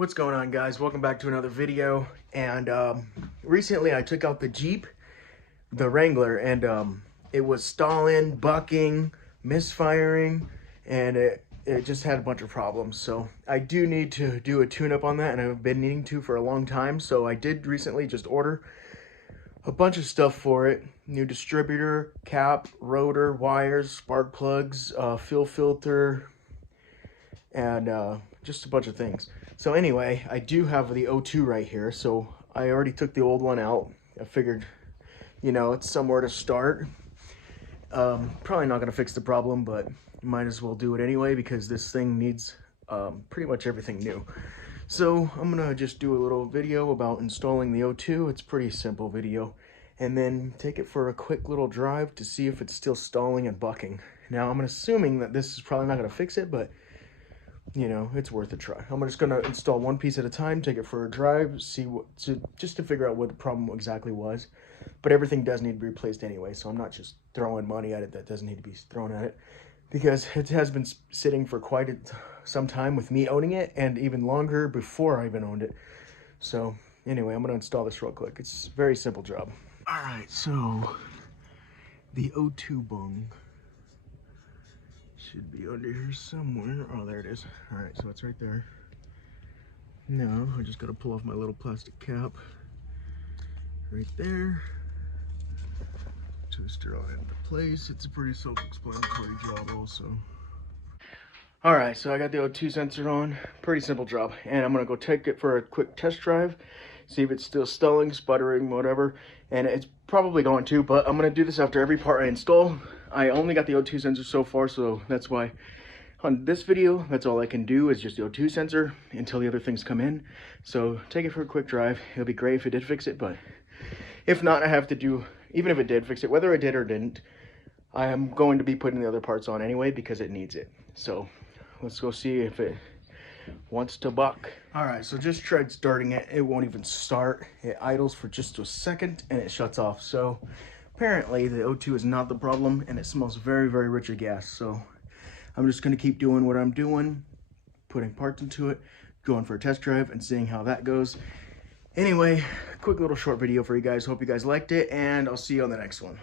What's going on, guys? Welcome back to another video. And recently I took out the Jeep, the Wrangler, and it was stalling, bucking, misfiring, and it just had a bunch of problems. So I do need to do a tune-up on that, and I've been needing to for a long time. So I did recently just order a bunch of stuff for it: new distributor, cap, rotor, wires, spark plugs, fuel filter, and just a bunch of things. So anyway, I do have the O2 right here. So I already took the old one out. I figured, it's somewhere to start. Probably not gonna fix the problem, but might as well do it anyway because this thing needs pretty much everything new. So I'm gonna just do a little video about installing the O2. It's a pretty simple video. And then take it for a quick little drive to see if it's still stalling and bucking. Now I'm assuming that this is probably not gonna fix it, but it's worth a try. I'm just gonna install one piece at a time, take it for a drive, just to figure out what the problem exactly was. But everything does need to be replaced anyway, so I'm not just throwing money at it that doesn't need to be thrown at it, because it has been sitting for quite some time with me owning it, and even longer before I even owned it. So anyway, I'm gonna install this real quick. It's a very simple job. All right, so the O2 bung should be under here somewhere. Oh, there it is. All right, so it's right there. Now I just gotta pull off my little plastic cap right there, twist it on into place. It's a pretty self-explanatory job also. All right, so I got the O2 sensor on. Pretty simple job, and I'm gonna go take it for a quick test drive, see if it's still stalling, sputtering, whatever. And it's probably going to, but I'm gonna do this after every part I install. I only got the O2 sensor so far, so that's why on this video, that's all I can do is just the O2 sensor until the other things come in. So take it for a quick drive. It'll be great if it did fix it, but if not, I have to do, even if it did fix it, whether it did or didn't, I am going to be putting the other parts on anyway because it needs it. So let's go see if it wants to buck. All right, so just tried starting it. It won't even start. It idles for just a second and it shuts off. So apparently the O2 is not the problem, and it smells very, very rich of gas. So I'm just gonna keep doing what I'm doing, putting parts into it, going for a test drive and seeing how that goes. Anyway, quick little short video for you guys. Hope you guys liked it, and I'll see you on the next one.